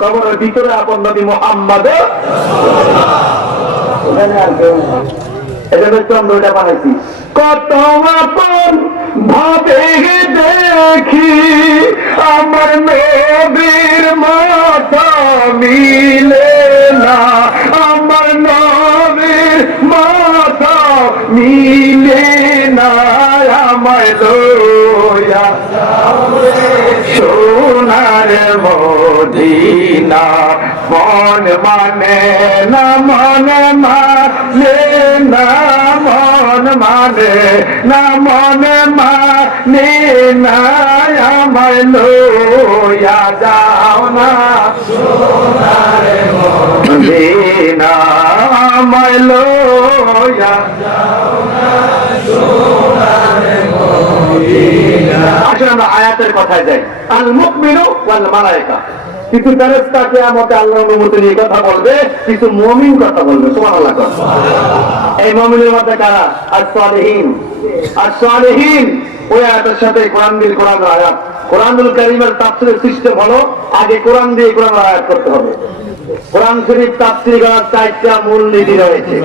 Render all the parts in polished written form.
কবরের ভিতরে আপন নবী মুহাম্মদ চন্দ্রটা বানাইছি কত আপন ভাবে দেখি আমার নবীর মাথা মিলে না আমার নবীর মাথা মিলে না আমায় লইয়া সোনার মদিনা মন মানে না মন মানে না মন মানে না মন মানে না আমায় লইয়া যাও না সোনার মদিনা আমায় লইয়া যাও না সোনার মদিনা। আসলে আমরা আয়াতের কথায় যাই আল মুমিনু ওয়াল মালায়েকা কিছু ফেরেশতা কিয়ামতে আল্লাহর অনুমতি নিয়ে কথা বলবে কিছু মুমিন কথা বলবে সুবহানাল্লাহ। এই মুমিনের মধ্যে কারা আস-সালিহিন আস-সালিহিন ওই আয়াতের সাথে কোরআন দিয়ে কোরআনের আয়াত কোরআনুল কারীমের তাফসীরের সিস্টেম হলো আগে কোরআন দিয়ে কোরআনের আয়াত করতে হবে। কোরআন শরীফ তাফসীর করার চারটা মূল নীতি রয়েছে।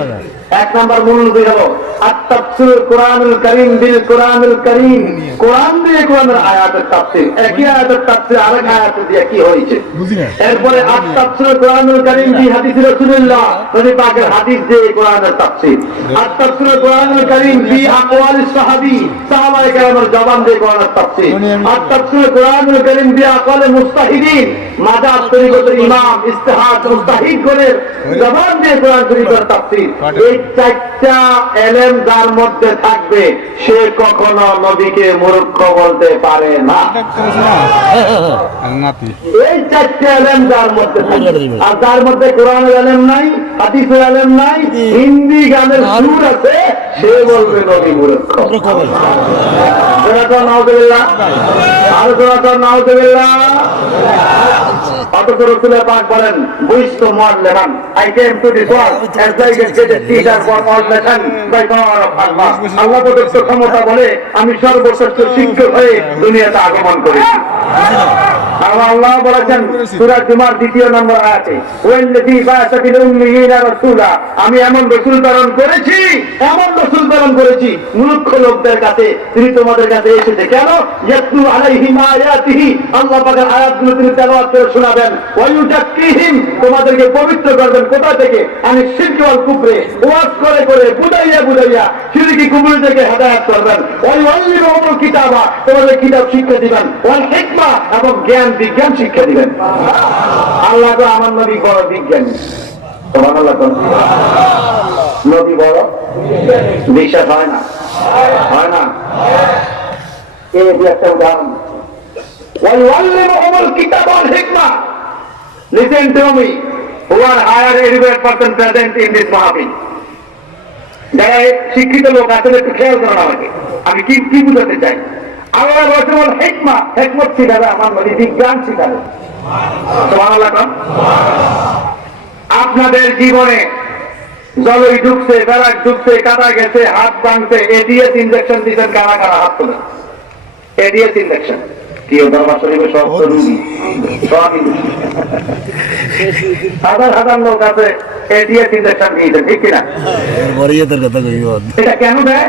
এক নাম্বার মূল নীতি হলো আত-তাফসীর কোরআনুল কারীম বিল কোরআনুল কারীম কোরআন দিয়ে কোরআনের আয়াতের তাফসীর একই আয়াতের তাফসীর আরেক আয়াত দিয়ে কি হয়েছে। এরপরে আত-তাফসীর কোরআনুল কারীম বি হাদিস রাসূলুল্লাহ নবী পাকের হাদিস দিয়ে কোরআনের তাফসীর আত-তাফসীর কোরআনুল কারীম বি আকওয়ালিস সাহাবী সাহাবায়ে কেরামের জবান দিয়ে কোরআনের তাফসীর আত-তাফসীর কোরআনুল কারীম বি আকওয়ালে মুস্তাহিদিন মাযহাব তরিকতের ইমাম ইজতিহাদ মুস্তাহিদ করে জবান দিয়ে কোরআন শরীফের তাফসীর। এই চারটা ইলম যার মধ্যে থাকবে সে কখনো নবীকে মূর্খ বলতে পারে না। এই চারটা ইলম যার মধ্যে থাকবে আর যার মধ্যে কোরআনের ইলম নাই হাদিসের ইলম নাই হিন্দি গানের সুর আছে সে বলবে নবী মূর্খ। নাউযুবিল্লাহ আর নাউযুবিল্লাহ। অথচ রাসূল পাক বলেন বুঝ তো মর লেখান I came to this world as I get a teacher for all লেখান by God of Allah. Allah প্রদত্ত ক্ষমতা বলে আমি সর্বশ্রেষ্ঠ শিক্ষক হয়ে দুনিয়াতে আগমন করেছি। আল্লাহ বলেছেন সূরা জুমার 2 নম্বর আয়াতে ওয়াল্লাযী বা'আসা ফিল উম্মিয়িনা রাসূলা আমি এমন রাসূল প্রেরণ করেছি মূর্খ লোকদের কাছে তিনি তোমাদের কাছে এসেছে কেন ইয়াতলু আলাইহিম আয়াতিহি আল্লাহ পাকের আয়াতগুলো তিনি তেলাওয়াত করে শোনাবেন ওয়া ইউযাক্কিহিম তোমাদেরকে পবিত্র করবেন কোথা থেকে আমি শিরক ওয়াল কুফরে ওয়াজ করে করে বুঝাইয়া শিরকি কুফর থেকে হেদায়েত করবেন ওয়া ইউআল্লিমুহুমুল কিতাবা তোমাদের কিতাব শিক্ষা দিবেন ওয়াল হিকমা এবং জ্ঞান বিজ্ঞান শিক্ষা দিবেন। আল্লাহ তো আমার নবী বড় বিজ্ঞানী সুবহানাল্লাহ। নবী বড় বিশ্বাস হয় না এই একটা উদাহরণ وَيُعَلِّمُهُمُ الْكِتَابَ وَالْحِكْمَةَ Listen to me who are higher educated person present in this mahafil যারা শিক্ষিত লোক আসলে একটু খেয়াল করেন আমাকে আমি কি বুঝাতে চাই। আল্লাহ বলেছেন হিকমত শিখাবে আমার নবী বিজ্ঞান শিখাবে সুবহানাল্লাহ। আপনাদের জীবনে জলই ঢুকছে বেড়াক ঢুকছে কাটা গেছে হাত ভাঙছে এডিএস ইনজেকশন দিচ্ছেন কারা কারা হাত তোলেন। এডিএস ইনজেকশন কি দরবার শরীফে সব রুগী সব হাজার লোক আছে এডিএস ইনজেকশন নিয়েছেন ঠিক কিনা। এটা কেন দেয়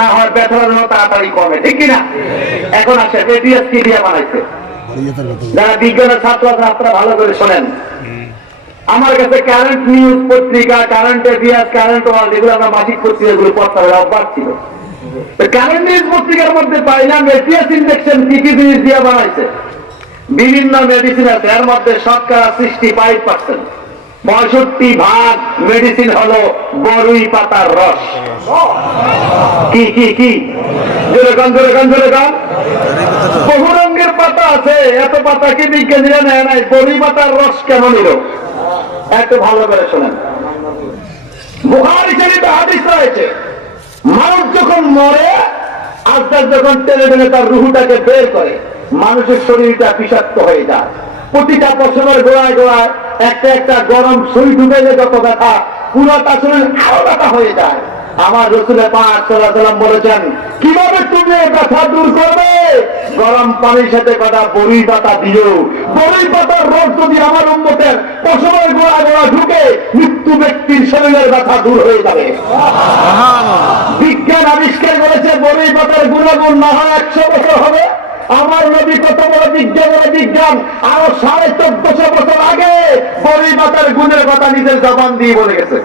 না হয় ব্যথা তাড়াতাড়ি কমে ঠিক কিনা। এখন আসে এডিএস কি দিয়ে বানাইছে যারা বিজ্ঞানের ছাত্র আছেন আপনারা ভালো করে শোনেন। আমার কাছে কারেন্ট নিউজ পত্রিকা কারেন্ট এফেয়ার্স কারেন্ট ওয়ার্ল্ড এগুলো আমরা মাসিক পত্রিকাগুলো পড়তে হবে অভ্যাস ছিল। কারেন্ট নিউজ পত্রিকার মধ্যে পাইলাম এটিএস ইনজেকশন কি জিনিস দিয়ে বানাইছে বিভিন্ন মেডিসিন আছে এর মধ্যে শতকরা 65% 65% মেডিসিন হলো বরুই পাতার রস। কি জোরে গান বহু রঙের পাতা আছে এত পাতা কি বিজ্ঞানীরা নেয় নাই বরুই পাতার রস কেন নিল একটু ভালো করে শোনেন। বুখারী শরীফে হাদিস রয়েছে মানুষ যখন মরে আস্তে যখন টেনে টেনে তার রুহটাকে বের করে মানুষের শরীরটা বিষাক্ত হয়ে যায়। প্রতিটা পশমের গোড়ায় একটা গরম সুই ঢুকাইলে যত ব্যথা পুরোটা শরীর আরো ব্যথা হয়ে যায়। আমার রাসূল পাক সাল্লাল্লাহু আলাইহি ওয়াসাল্লাম বলেছেন, কিভাবে তুমি এই ব্যথা দূর করবে? গরম পানির সাথে কটা বড়ি পাতা দিও। বড়ি পাতার রস যদি আমার উম্মতের পশমের গোড়া গোড়া ঢুকে, মৃত্যু ব্যক্তির শরীরের ব্যথা দূর হয়ে যাবে। বিজ্ঞান আবিষ্কার করেছে বড়ি পাতার গুণাগুণ না হয় 100 বছর হবে। আমার নবী কত বড় বিজ্ঞান আরো 1450 বছর আগে বড়ি পাতার গুণের কথা নিজের জবান দিয়ে বলে গেছে।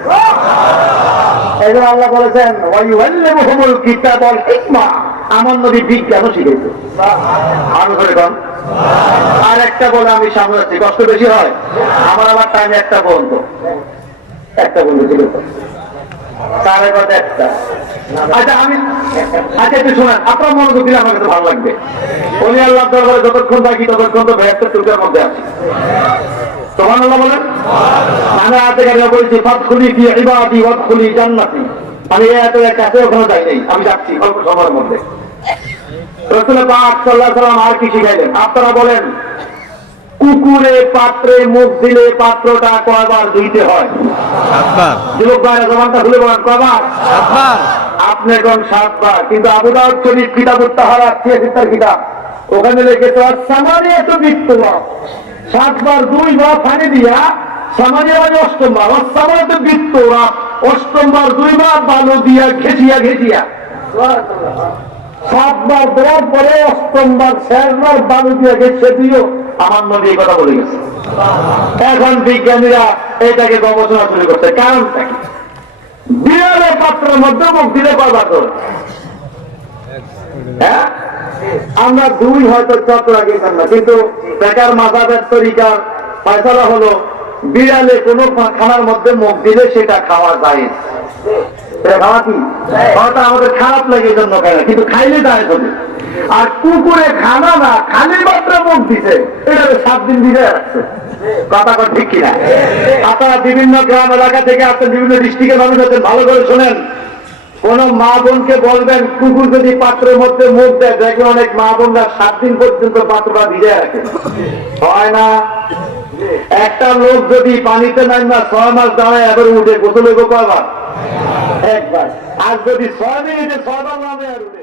এজন্য আল্লাহ বলেছেন ওয়ায়ুআল্লিমুহুমুল কিতাব ওয়াল হিকমা, আমার নবী বিজ্ঞানও শিখাইছে। আরো করে কম। আর একটা বলে আমি সামনে যাচ্ছি, কষ্ট বেশি হয় আমার টাইমে একটা বলতো ঠিক আছে, তার কথা একটা। আচ্ছা একটু শোনেন, আপনার মনোযোগ দিলে আমার কাছে ভালো লাগবে। উনি আল্লাহ দরবারে যতক্ষণ থাকি ততক্ষণ তো ব্যস্ত টুকের মধ্যে আছি। সুবহানাল্লাহ বলেন। আমি আজকে বলছি ফাদখুলি ফি ইবাদি ওয়াদখুলি জান্নাতি। আমি এত কাছে ওখানে যাই নাই, আমি যাচ্ছি অল্প সময়ের মধ্যে। রাসূল পাক সাল্লাল্লাহু আলাইহি ওয়াসাল্লাম আর কি শিখাইলেন? আপনারা বলেন, কুকুরে পাত্রে মুখ দিলে পাত্রটা কয়বার ধুইতে হয়? 7 বার। যুবক ভাইরা জবানটা খুলে বলেন, কয়বার? 7 বার। আপনি কোন 7 বার, কিন্তু আবু দাউদ শরীফ কিতাবুত তাহারা 86 কিতাব, ওখানে লিখেছে সামানিয়াতু বিত্তুবা, 7 বার 2 বার পানি দিয়া, সামানিয়া মানে 8ম বার, সামানিয়াতু বিত্তুবা 8ম বার 2 বার বালু দিয়া ঘেঁচিয়া 7 বার দেওয়ার পরে 8ম বার 6 বার বালু দিয়া ঘেঁচে দিও। আমার নবী এই কথা বলে গেছে। এখন বিজ্ঞানীরা এটাকে গবেষণা শুরু করছে, কারণটা কি? বিড়ালের পাত্রের মধ্যে মুখ দিলে কয়বার করে? হ্যাঁ, আমরা 2 হয়তো চট লাগিয়েছেন না, কিন্তু বেকার মাযাবের তরিকার ফয়সালা হলো বিড়ালে কোনো খানার মধ্যে মুখ দিলে সেটা খাওয়া যায়। খাওয়া কি খাওয়াটা আমাদের খারাপ লাগে এই জন্য খায় না, কিন্তু খাইলে যায় হবে। আর কুকুরে খানা না, খালি মাত্র মুখ দিছে, এটা 7 দিন দিতে রাখছে। কথা কথা ঠিক কিনা? আপনারা বিভিন্ন গ্রাম এলাকা থেকে আপনার বিভিন্ন ডিস্ট্রিক্টের মানুষ আছেন, ভালো করে শোনেন। কোন মা বোনকে বলবেন কুকুর যদি পাত্রের মধ্যে মুখ দেয়, দেখবে অনেক মা বোনরা 7 দিন পর্যন্ত পাত্রটা ভিজে রাখে, হয় না? একটা লোক যদি পানিতে নাই না 6 মাস দাঁড়ায় এবার উঠে গোসল হইব কয়বার? 1 বার। আর যদি 6 মিনিটে 6 বার নামে আর উঠে